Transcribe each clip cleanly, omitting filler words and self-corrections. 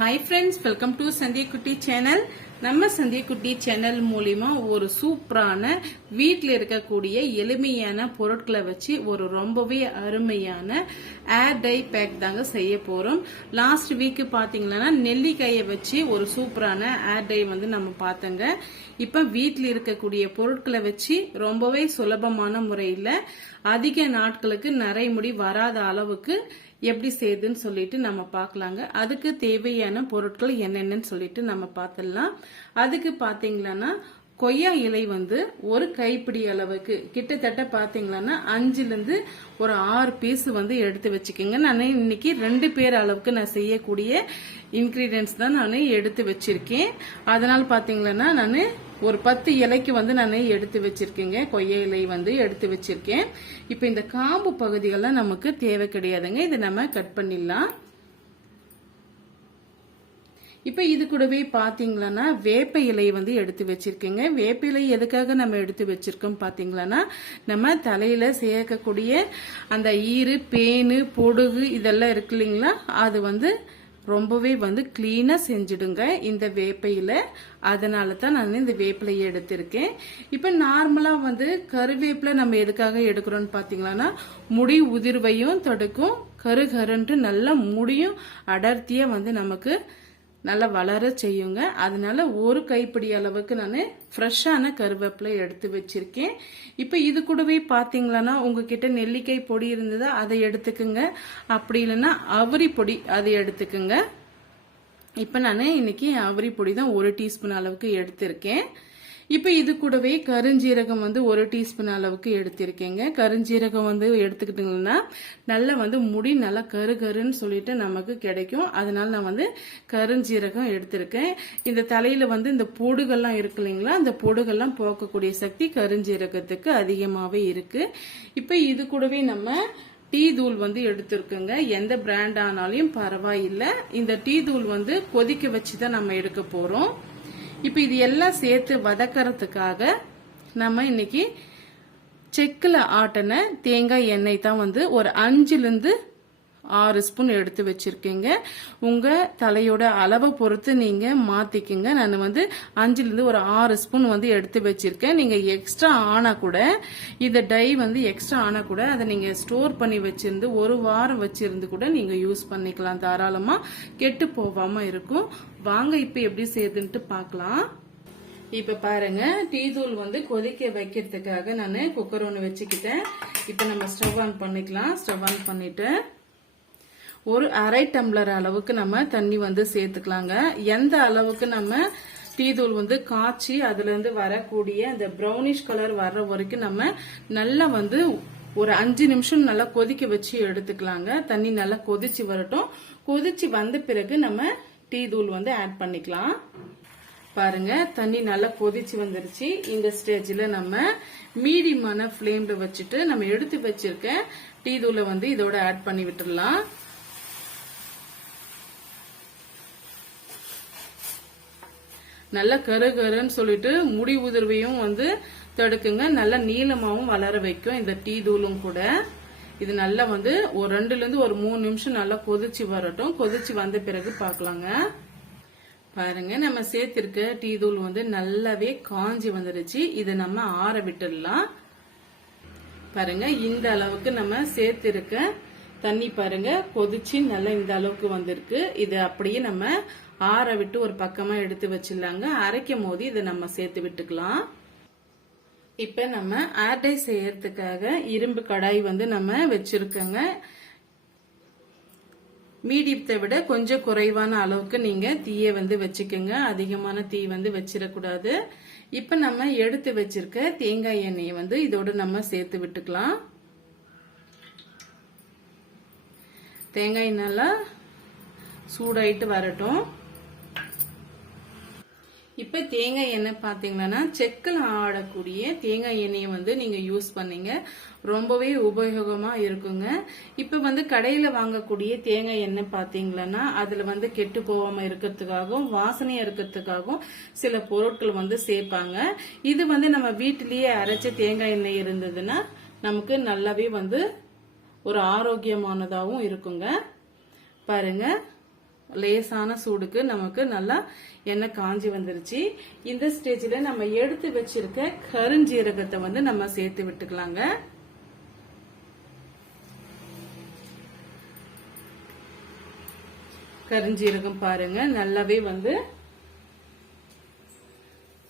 Hi friends, welcome to Sandhya குட்டி channel. நம்ம சந்தியா குட்டி சேனல் மூலியமா ஒரு சூப்பரான வீட்டில் இருக்கக்கூடிய எளிமையான பொருட்களை வச்சு ஒரு ரொம்பவே அருமையான ஏர் டை பேக் தாங்க செய்ய போறோம். லாஸ்ட் வீக் பாத்தீங்கன்னா நெல்லிக்காயை வச்சு ஒரு சூப்பரான ஏர் டை வந்து நம்ம பார்த்தோங்க. இப்ப வீட்டில் இருக்கக்கூடிய பொருட்களை வச்சு ரொம்பவே சுலபமான முறையில் அதிக நாட்களுக்கு நரைமுடி வராத அளவுக்கு எப்படி செய்யுதுன்னு சொல்லிட்டு நம்ம பார்க்கலாங்க. அதுக்கு தேவையான பொருட்கள் என்னென்னு சொல்லிட்டு நம்ம பார்த்துடலாம். அதுக்கு பாத்தீங்கன்னா கொய்யா இலை வந்து ஒரு கைப்பிடி அளவுக்கு கிட்டத்தட்ட பாத்தீங்கன்னா 5 ஒரு 6 பீஸ் வந்து எடுத்து வச்சுக்கோங்க. நான் இன்னைக்கு 2 பேர் அளவுக்கு நான் செய்யக்கூடிய இன்கிரீடியன்ஸ் தான் நான் எடுத்து வச்சிருக்கேன். அதனால பாத்தீங்கன்னா நான் ஒரு 10 இலைக்கு வந்து நான் எடுத்து வச்சிருக்கேங்க. கொய்யா இலை வந்து எடுத்து வச்சிருக்கேன். இப்ப இந்த காம்பு பகுதிகள்லாம் நமக்கு தேவை கிடையாதுங்க. இதை நம்ம கட் பண்ணிடலாம். இப்ப இது கூடவே பாத்தீங்கன்னா வேப்ப இலை வந்து எடுத்து வச்சிருக்கேங்க. வேப்ப இலை எதுக்காக நம்ம எடுத்து வச்சிருக்கோம் பாத்தீங்கன்னா, நம்ம தலையில சேர்க்கக்கூடிய அந்த ஈரு, பேனு, பொடுகு இதெல்லாம் இருக்கு இல்லைங்களா, அது வந்து ரொம்பவே வந்து கிளீனா செஞ்சிடுங்க இந்த வேப்பையில. அதனால தான் நான் இந்த வேப்பிலையை எடுத்திருக்கேன். இப்ப நார்மலா வந்து கருவேப்பிலை நம்ம எதுக்காக எடுக்கிறோம்னு பாத்தீங்கன்னா, முடி உதிர்வையும் தடுக்கும், கருகருன்ட்டு நல்லா முடியும் அடர்த்தியா வந்து நமக்கு நல்லா வளர செய்யுங்க. அதனால ஒரு கைப்பிடி அளவுக்கு நான் ஃப்ரெஷ்ஷான கருவேப்பிலை எடுத்து வச்சிருக்கேன். இப்ப இது கூடவே பாத்தீங்கன்னா உங்ககிட்ட நெல்லிக்காய் பொடி இருந்ததா அதை எடுத்துக்குங்க. அப்படி இல்லைன்னா அவரி பொடி அதை எடுத்துக்குங்க. இப்ப நான் இன்னைக்கு அவரி பொடி தான் 1 டீஸ்பூன் அளவுக்கு எடுத்திருக்கேன். இப்ப இது கூடவே கருஞ்சீரகம் வந்து 1 டீஸ்பூன் அளவுக்கு எடுத்திருக்கேங்க. கருஞ்சீரகம் வந்து எடுத்துக்கிட்டீங்கன்னா நல்லா வந்து முடி நல்லா கருன்னு சொல்லிட்டு நமக்கு கிடைக்கும். அதனால நான் வந்து கருஞ்சீரகம் எடுத்திருக்கேன். இந்த தலையில வந்து இந்த பொடுகள்லாம் இருக்கு இல்லைங்களா, அந்த பொடுகள்லாம் போக்கக்கூடிய சக்தி கருஞ்சீரகத்துக்கு அதிகமாவே இருக்கு. இப்ப இது கூடவே நம்ம டீ தூள் வந்து எடுத்திருக்குங்க. எந்த பிராண்ட் ஆனாலும் பரவாயில்லை. இந்த டீ தூள் வந்து கொதிக்க வச்சுதான் நம்ம எடுக்க போறோம். இப்ப இது எல்லாம் சேர்த்து வதக்கறதுக்காக நம்ம இன்னைக்கு செக்குல ஆட்டின தேங்காய் எண்ணெய் தான் வந்து ஒரு 5 6 ஸ்பூன் எடுத்து வச்சிருக்கீங்க. உங்க தலையோட அளவை பொறுத்து நீங்க மாத்திக்கங்க. நான் வந்து 5 ஒரு 6 ஸ்பூன் வந்து எடுத்து வச்சிருக்கேன். நீங்க எக்ஸ்ட்ரா ஆனா கூட, இந்த டை வந்து எக்ஸ்ட்ரா ஆனா கூட அதை நீங்க ஸ்டோர் பண்ணி வச்சிருந்து 1 வாரம் வச்சிருந்து கூட நீங்க யூஸ் பண்ணிக்கலாம். தாராளமா கெட்டு போகாம இருக்கும். வாங்க இப்ப எப்படி செய்யுதுன்ட்டு பார்க்கலாம். இப்ப பாருங்க, டீ தூள் வந்து கொதிக்க வைக்கிறதுக்காக நான் குக்கர் ஒன்று வச்சுக்கிட்டேன். இப்ப நம்ம ஸ்டவ் ஆன் பண்ணிக்கலாம். ஸ்டவ் ஆன் பண்ணிட்டு ஒரு 1/2 டம்ளர் அளவுக்கு நம்ம தண்ணி வந்து சேர்த்துக்கலாங்க. எந்த அளவுக்கு நம்ம டீ தூள் வந்து காய்ச்சி அதுல இருந்து வரக்கூடிய அந்த ப்ரௌனிஷ் கலர் வர்ற வரைக்கும் நம்ம நல்லா வந்து ஒரு 5 நிமிஷம் நல்லா கொதிக்க வச்சு எடுத்துக்கலாங்க. தண்ணி நல்லா கொதிச்சு வரட்டும். கொதிச்சு வந்த பிறகு நம்ம டீ தூள் வந்து ஆட் பண்ணிக்கலாம். பாருங்க, தண்ணி நல்லா கொதிச்சு வந்துருச்சு. இந்த ஸ்டேஜ்ல நம்ம மீடியமான ஃப்ளேம்ல வச்சுட்டு நம்ம எடுத்து வச்சிருக்க டீ தூளை வந்து இதோட ஆட் பண்ணி விட்டுடலாம். நல்லா கருன்னு சொல்லிட்டு முடி உதிர்வையும் வந்து தடுக்குங்க. நல்லா நீளமாவும் வளர வைக்கும் இந்த டீ தூளும் கூட. இது நல்லா வந்து ஒரு 2 ஒரு 3 நிமிஷம் நல்லா கொதிச்சு வரட்டும். கொதிச்சு வந்த பிறகு பார்க்கலாங்க. பாருங்க, நம்ம சேர்த்திருக்க டீ தூள் வந்து நல்லாவே காஞ்சி வந்துருச்சு. இதை நம்ம ஆற விட்டுடலாம். பாருங்க, இந்த அளவுக்கு நம்ம சேர்த்திருக்க தண்ணி பாருங்க கொதிச்சு நல்லா இந்த அளவுக்கு வந்திருக்கு. இது அப்படியே நம்ம ஆற விட்டு ஒரு பக்கமா எடுத்து வச்சிடலாங்க. அரைக்கும் போது இதை நம்ம சேர்த்து விட்டுக்கலாம். இப்ப நம்ம ஏர் டை செய்யறதுக்காக இரும்பு கடாய் வந்து நம்ம வச்சிருக்கோங்க. மீடியத்தை விட கொஞ்சம் குறைவான அளவுக்கு நீங்க தீயை வந்து வச்சுக்கோங்க. அதிகமான தீ வந்து வச்சிடக்கூடாது. இப்ப நம்ம எடுத்து வச்சிருக்க தேங்காய் எண்ணெயை வந்து இதோட நம்ம சேர்த்து விட்டுக்கலாம். தேங்காய் நல்லா சூடாயிட்டு வரட்டும். இப்ப தேங்காய் எண்ணெய் பாத்தீங்கன்னா செக்கில் ஆடக்கூடிய தேங்காய் எண்ணெயை வந்து நீங்க யூஸ் பண்ணீங்க ரொம்பவே உபயோகமா இருக்குங்க. இப்ப வந்து கடையில வாங்கக்கூடிய தேங்காய் எண்ணெய் பாத்தீங்கன்னா அதுல வந்து கெட்டு போகாம இருக்கிறதுக்காகவும் வாசனையா இருக்கிறதுக்காகவும் சில பொருட்கள் வந்து சேர்ப்பாங்க. இது வந்து நம்ம வீட்டிலேயே அரைச்ச தேங்காய் எண்ணெய் இருந்ததுன்னா நமக்கு நல்லாவே வந்து ஒரு ஆரோக்கியமானதாகவும் இருக்குங்க. பாருங்க, லேசான சூடுக்கு நமக்கு நல்லா எண்ணெய் காஞ்சி வந்துருச்சு. இந்த ஸ்டேஜ்ல நம்ம எடுத்து வச்சிருக்க கருஞ்சீரகத்தை வந்து நம்ம சேர்த்து விட்டுக்கலாங்க. கருஞ்சீரகம் பாருங்க நல்லாவே வந்து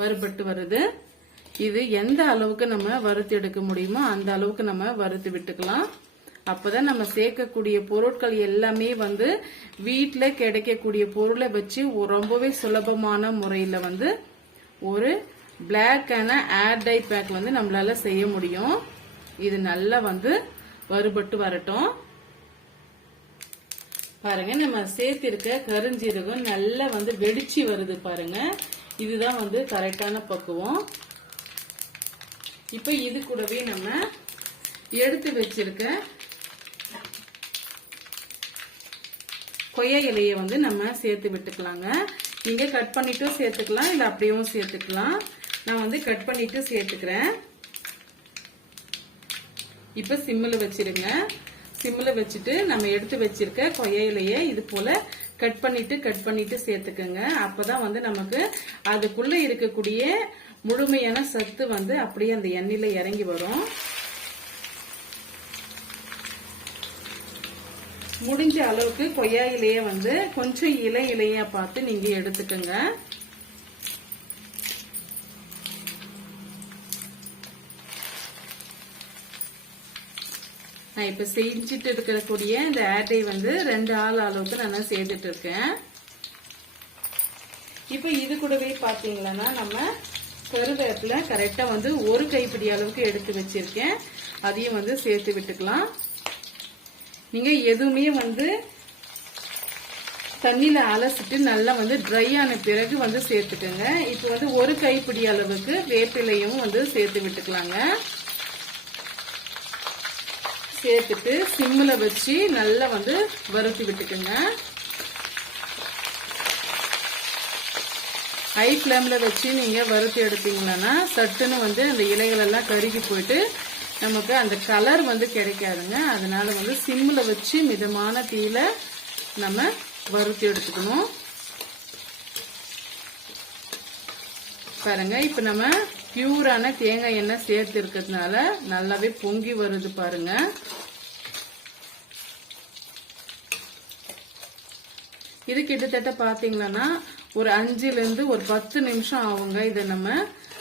வறுபட்டு வருது. இது எந்த அளவுக்கு நம்ம வறுத்து எடுக்க முடியுமோ அந்த அளவுக்கு நம்ம வறுத்து விட்டுக்கலாம். அப்பதான் நம்ம சேர்க்கக்கூடிய பொருட்கள் எல்லாமே வந்து வீட்டுல கிடைக்கக்கூடிய பொருளை வச்சு ரொம்பவே சுலபமான முறையில வந்து ஒரு பிளாக்கான ஏர் டை பேக் வந்து நம்மளால செய்ய முடியும். இது நல்லா வந்து வறுபட்டு வரட்டும். பாருங்க நம்ம சேர்த்திருக்க கருஞ்சீரகம் நல்லா வந்து வெடிச்சு வருது பாருங்க. இதுதான் வந்து கரெக்டான பக்குவம். இப்ப இது கூடவே நம்ம எடுத்து வச்சிருக்க கொய்யா இலையை வந்து நம்ம சேர்த்து விட்டுக்கலாங்க. நீங்க கட் பண்ணிட்டும் சேர்த்துக்கலாம், இல்ல அப்படியும் சேர்த்துக்கலாம். நான் வந்து கட் பண்ணிட்டு சேர்த்துக்கிறேன். இப்ப சிம்மில் வச்சிருங்க. சிம்மில் வச்சுட்டு நம்ம எடுத்து வச்சிருக்க கொய்யா இலையை இது போல கட் பண்ணிட்டு சேர்த்துக்கங்க. அப்பதான் வந்து நமக்கு அதுக்குள்ள இருக்கக்கூடிய முழுமையான சத்து வந்து அப்படியே அந்த எண்ணெயில இறங்கி வரும். முடிஞ்ச அளவுக்கு கொய்யா இலைய வந்து கொஞ்சம் இலையா பார்த்து நீங்க எடுத்துக்கங்க. நான் இப்ப செஞ்சுட்டு இருக்கக்கூடிய இந்த ஆட்டை வந்து 2 ஆள் அளவுக்கு நான் சேர்த்துட்டு இருக்கேன். இப்ப இது கூடவே பாத்தீங்கன்னா நம்ம கருவேப்பிலை கரெக்டா வந்து 1 கைப்பிடி அளவுக்கு எடுத்து வச்சிருக்கேன். அதையும் வந்து சேர்த்து விட்டுக்கலாம். நீங்க எதுவுமே வந்து தண்ணியில அலசிட்டு நல்லா வந்து ட்ரை ஆன பிறகு வந்து சேர்த்துக்கங்க. இப்ப வந்து 1 கைப்பிடி அளவுக்கு வேப்பிலையும் வந்து சேர்த்து விட்டுக்கலாங்க. சேர்த்துட்டு சிம்மில் வச்சு நல்லா வந்து வறுத்து விட்டுக்குங்க. ஹை ஃப்ளேம்ல வச்சு நீங்க வறுத்து எடுத்தீங்கன்னா சட்டுன்னு வந்து அந்த இலைகள் எல்லாம் கருகி போயிட்டு நமக்கு அந்த கலர் வந்து கிடைக்காதுங்க. அதனால வந்து சிம்ல வச்சு மிதமான தீயில நம்ம வறுத்து எடுத்துக்கணும். பாருங்க இப்ப நம்ம பியூரான தேங்காய் எண்ணெய் சேர்த்து இருக்கிறதுனால நல்லாவே பொங்கி வருது பாருங்க. இது கிட்டத்தட்ட பாத்தீங்கன்னா ஒரு 5ல இருந்து ஒரு 10 நிமிஷம் ஆகுங்க. இதை நம்ம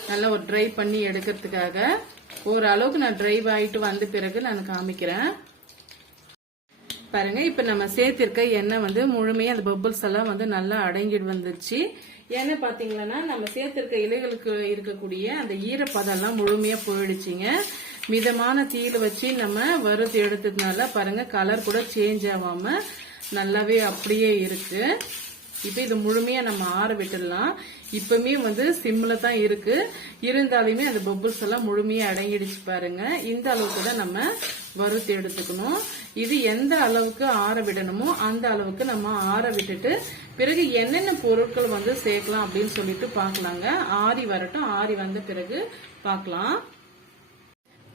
நல்லா ஒரு ட்ரை பண்ணி எடுக்கிறதுக்காக. ஓரளவுக்கு நான் ட்ரை ஆயிட்டு வந்த பிறகு நான் காமிக்கிறேன். பாருங்க இப்ப நம்ம சேர்த்திருக்க எண்ணெய் வந்து முழுமையா அந்த பபிள்ஸ் எல்லாம் வந்து நல்லா அடங்கிட்டு வந்துருச்சு. ஏன்னா பாத்தீங்கன்னா நம்ம சேர்த்திருக்க இலைகளுக்கு இருக்கக்கூடிய அந்த ஈரப்பதம் எல்லாம் முழுமையா போயிடுச்சுங்க. மிதமான தீயில வச்சு நம்ம வறுத்து எடுத்ததுனால பாருங்க கலர் கூட சேஞ்ச் ஆகாம நல்லாவே அப்படியே இருக்கு. இப்ப இது முழுமையா நம்ம ஆற விட்டுடலாம். இப்பவுமே வந்து சிம்ல தான் இருக்கு, இருந்தாலுமே அந்த பபிள்ஸ் எல்லாம் முழுமையா அடங்கிடுச்சு பாருங்க. இந்த அளவுக்கு தான் நம்ம வறுத்து எடுத்துக்கணும். இது எந்த அளவுக்கு ஆற விடணுமோ அந்த அளவுக்கு நம்ம ஆற விட்டுட்டு பிறகு என்னென்ன பொருட்கள் வந்து சேர்க்கலாம் அப்படின்னு சொல்லிட்டு பாக்கலாங்க. ஆறி வரட்டும், ஆறி வந்த பிறகு பாக்கலாம்.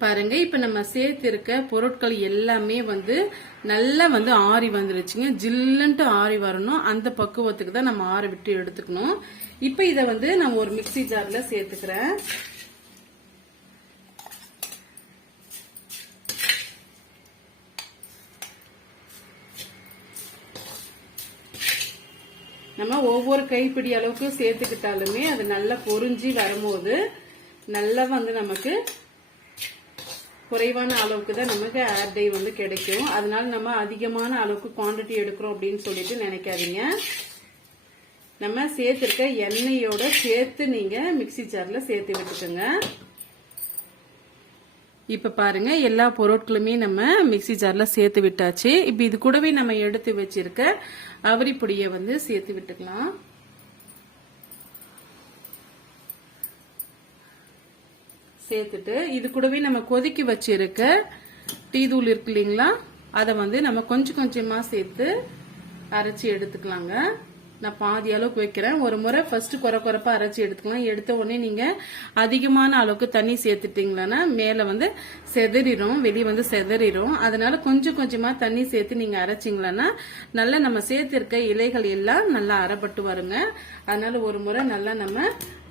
பாருங்க இப்ப நம்ம சேர்த்திருக்க பொருட்கள் எல்லாமே வந்து நல்லா வந்து ஆறி வந்துருச்சுங்க. ஜில்லுன்ட்டு ஆறி வரணும், அந்த பக்குவத்துக்கு தான் நம்ம ஆற விட்டு எடுத்துக்கணும். இப்ப இத வந்து நம்ம ஒரு மிக்ஸி ஜார்ல சேர்த்துக்கிறேன். நம்ம ஒவ்வொரு கைப்பிடி அளவுக்கு சேர்த்துக்கிட்டாலுமே அது நல்லா பொரிஞ்சு வரும்போது நல்லா வந்து நமக்கு குறைவான அளவுக்கு தான் நமக்கு ஏர் டை வந்து கிடைக்கும். அதனால நம்ம அதிகமான அளவுக்கு குவாண்டிட்டி எடுக்கிறோம் அப்படின்னு சொல்லிட்டு நினைக்காதீங்க. நம்ம சேர்த்திருக்க எண்ணெயோட சேர்த்து நீங்க மிக்ஸி ஜார்ல சேர்த்து விட்டுக்கோங்க. இப்ப பாருங்க எல்லா பொருட்களுமே நம்ம மிக்ஸி ஜார்ல சேர்த்து விட்டாச்சு. இப்ப இது கூடவே நம்ம எடுத்து வச்சிருக்க அவரி பொடியை வந்து சேர்த்து விட்டுக்கலாம். சேர்த்துட்டு இது கூடவே நம்ம கொதிக்க வச்சிருக்க டீ தூள் இருக்கு இல்லைங்களா, அதை வந்து நம்ம கொஞ்சம் கொஞ்சமா சேர்த்து அரைச்சி எடுத்துக்கலாங்க. நான் பாதி அளவுக்கு வைக்கிறேன். ஒரு முறை ஃபர்ஸ்ட் குறைப்பா அரைச்சி எடுத்துக்கலாம். எடுத்த உடனே நீங்க அதிகமான அளவுக்கு தண்ணி சேர்த்துட்டீங்களா மேல வந்து செதறிடும், வெளியே வந்து செதறிடும். அதனால கொஞ்சம் கொஞ்சமா தண்ணி சேர்த்து நீங்க அரைச்சிங்களா நல்லா நம்ம சேர்த்திருக்க இலைகள் எல்லாம் நல்லா அரைப்பட்டு வருங்க. அதனால ஒரு முறை நல்லா நம்ம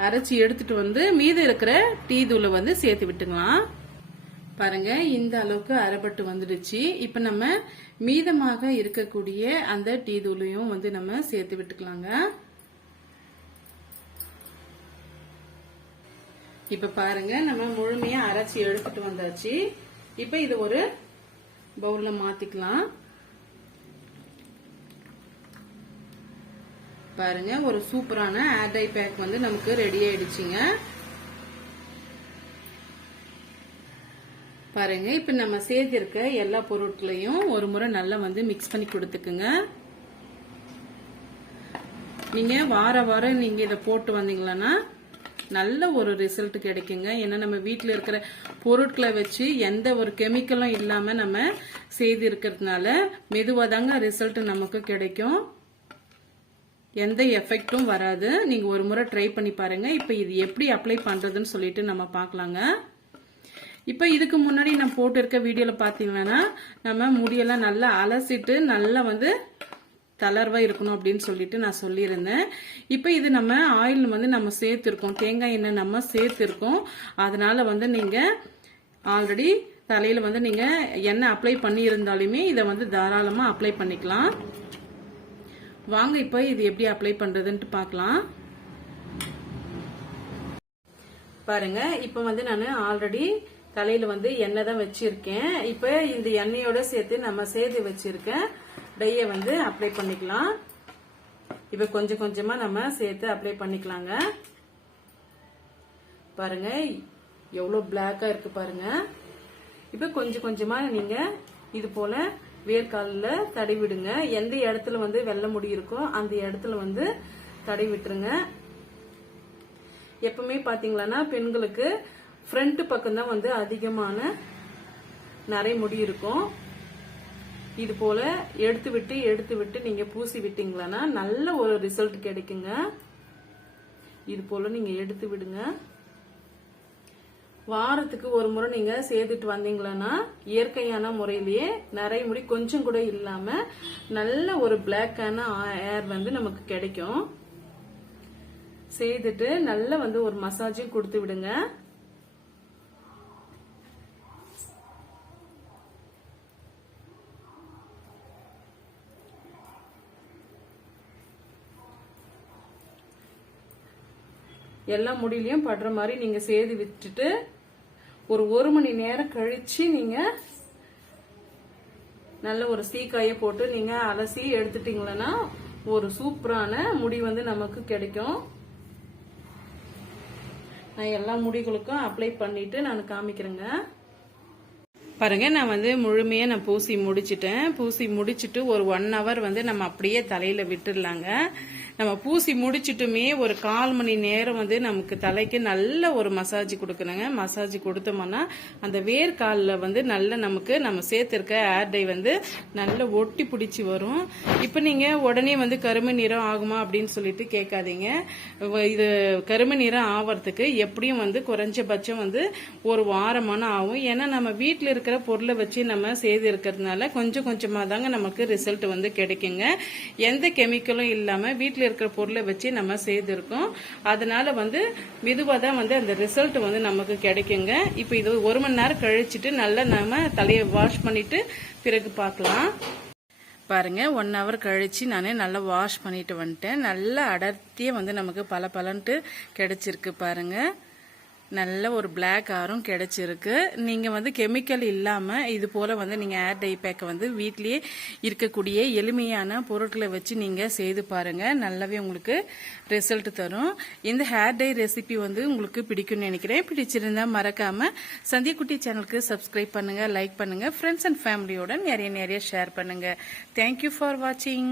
அரைச்சி எடுத்துட்டு வந்து மீதி இருக்கிற டீ தூளை வந்து சேர்த்து விட்டுக்கலாம். பாருங்க இந்த அளவுக்கு அரைப்பட்டு வந்துடுச்சு. இப்ப நம்ம மீதமாக இருக்கக்கூடிய அந்த டீ தூளையும் வந்து நம்ம சேர்த்து விட்டுக்கலாங்க. இப்ப பாருங்க நம்ம முழுமையா அரைச்சி எடுத்துட்டு வந்தாச்சு. இப்ப இது ஒரு பவுல்ல மாத்திக்கலாம். பாருங்க ஒரு சூப்பரான ஏர் டை பேக் வந்து நமக்கு ரெடி ஆயிடுச்சுங்க. பாருங்க இப்ப நம்ம சேர்த்திருக்க எல்லா பொருட்களையும் ஒரு முறை நல்லா வந்து மிக்ஸ் பண்ணி கொடுத்துக்குங்க. நீங்க வாரம் நீங்க இதை போட்டு வந்தீங்களா நல்ல ஒரு ரிசல்ட் கிடைக்குங்க. ஏன்னா நம்ம வீட்டில் இருக்கிற பொருட்களை வச்சு எந்த ஒரு கெமிக்கலும் இல்லாம நம்ம செய்து இருக்கிறதுனால மெதுவாதாங்க ரிசல்ட் நமக்கு கிடைக்கும். எந்த எஃபெக்டும் வராது. நீங்க ஒரு முறை ட்ரை பண்ணி பாருங்க. இப்ப இது எப்படி அப்ளை பண்றதுன்னு சொல்லிட்டு நம்ம பார்க்கலாங்க. இப்ப இதுக்கு முன்னாடி நான் போட்டு இருக்க வீடியோல பாத்தீங்கன்னா நம்ம முடியெல்லாம் நல்லா அலசிட்டு நல்லா வந்து தளர்வா இருக்கணும் அப்படின்னு சொல்லிட்டு நான் சொல்லியிருந்தேன். இப்ப இது நம்ம ஆயில் வந்து நம்ம சேர்த்திருக்கோம், தேங்காய் எண்ணெய் நம்ம சேர்த்திருக்கோம். அதனால வந்து நீங்க ஆல்ரெடி தலையில வந்து நீங்க எண்ணெய் அப்ளை பண்ணி இருந்தாலுமே இதை வந்து தாராளமா அப்ளை பண்ணிக்கலாம். வாங்க இப்ப இது எப்படி அப்ளை பண்றதுன்ட்டு பார்க்கலாம். பாருங்க இப்ப வந்து நான் ஆல்ரெடி தலையில வந்து எண்ணெய் தான் வச்சிருக்கேன். இப்ப இந்த எண்ணெயோட சேர்த்து நம்ம சேர்த்து வச்சிருக்கேன் டைய வந்து அப்ளை பண்ணிக்கலாம். இப்ப கொஞ்சம் கொஞ்சமா நம்ம சேர்த்து அப்ளை பண்ணிக்கலாங்க. பாருங்க எவ்வளவு பிளாக்கா இருக்கு பாருங்க. இப்ப கொஞ்சம் கொஞ்சமா நீங்க இது போல வேர்க்கால்ல தடவி விடுங்க. எந்த இடத்துல வந்து வெள்ளை முடி இருக்கோ அந்த இடத்துல வந்து தடவி விட்டுருங்க. எப்பவுமே பாத்தீங்களா பெண்களுக்கு ஃப்ரண்ட் பக்கம் தான் வந்து அதிகமான நிறைய முடி இருக்கும். இது போல எடுத்து விட்டு நீங்க பூசி விட்டீங்களா நல்ல ஒரு ரிசல்ட் கிடைக்குங்க. இது போல நீங்க எடுத்து விடுங்க. வாரத்துக்கு ஒரு முறை நீங்க செய்துட்டு வந்தீங்களா இயற்கையான முறையிலேயே நிறைய முடி கொஞ்சம் கூட இல்லாம நல்ல ஒரு பிளாக்கான ஏர் வந்து நமக்கு கிடைக்கும். செய்துட்டு நல்லா வந்து ஒரு மசாஜும் கொடுத்து விடுங்க. எல்லா முடியிலையும் படுற மாதிரி நீங்க செய்து விட்டுட்டு ஒரு மணி நேரம் கழிச்சு நீங்க நல்ல ஒரு சீக்காய போட்டு நீங்க அலசி எடுத்துட்டீங்களா ஒரு சூப்பரான முடி வந்து நமக்கு கிடைக்கும். நான் எல்லா முடிகளுக்கும் அப்ளை பண்ணிட்டு நான் காமிக்கிறேங்க. பாருங்க நான் வந்து முழுமையா நான் பூசி முடிச்சிட்டேன். பூசி முடிச்சிட்டு ஒரு 1 hour வந்து நம்ம அப்படியே தலையில விட்டுடலாங்க. நம்ம பூசி முடிச்சிட்டுமே ஒரு 1/4 மணி நேரம் வந்து நமக்கு தலைக்கு நல்ல ஒரு மசாஜ் கொடுக்கணுங்க. மசாஜ் கொடுத்தோம்னா அந்த வேர்க்காலில் வந்து நல்ல நமக்கு நம்ம சேர்த்திருக்க ஏர் டை வந்து நல்ல ஒட்டி பிடிச்சி வரும். இப்போ நீங்க உடனே வந்து கருமை நிறம் ஆகுமா அப்படின்னு சொல்லிட்டு கேட்காதீங்க. இது கருமை நிறம் ஆவறதுக்கு எப்படியும் வந்து குறைஞ்சபட்சம் வந்து ஒரு வாரமான ஆகும். ஏன்னா நம்ம வீட்டில் இருக்கிற பொருளை வச்சு நம்ம செய்து இருக்கிறதுனால கொஞ்சம் கொஞ்சமா தாங்க நமக்கு ரிசல்ட் வந்து கிடைக்குங்க. எந்த கெமிக்கலும் இல்லாம வீட்டில் இருக்கிற பொருளை வச்சு நம்ம செய்திருக்கோம். அதனால வந்து மெதுவா தான் வந்து அந்த ரிசல்ட் வந்து நமக்கு கிடைக்குங்க. இப்போ இது 1 மணி நேரம் கழிச்சிட்டு நல்லா நம்ம தலையை வாஷ் பண்ணிட்டு பிறகு பார்க்கலாம். பாருங்க 1 hour கழிச்சு நான் நல்லா வாஷ் பண்ணிட்டு வந்துட்டேன். நல்லா அடர்த்தியா வந்து நமக்கு பலன்ட்டு கிடைச்சிருக்கு பாருங்க. நல்ல ஒரு பிளாக் ஆரும் கிடைச்சிருக்கு. நீங்க வந்து கெமிக்கல் இல்லாம இது போல வந்து நீங்க ஏர் டை பேக்கை வந்து வீட்லயே இருக்கக்கூடிய எளிமையான பொருட்களை வச்சு நீங்க செய்து பாருங்க. நல்லாவே உங்களுக்கு ரிசல்ட் தரும். இந்த ஹேர் டை ரெசிபி வந்து உங்களுக்கு பிடிக்கும்னு நினைக்கிறேன். பிடிச்சிருந்தா மறக்காம சந்தியக்குட்டி சேனலுக்கு சப்ஸ்கிரைப் பண்ணுங்க, லைக் பண்ணுங்க, ஃப்ரெண்ட்ஸ் அண்ட் ஃபேமிலியோட நிறைய ஷேர் பண்ணுங்க. தேங்க்யூ ஃபார் வாட்சிங்.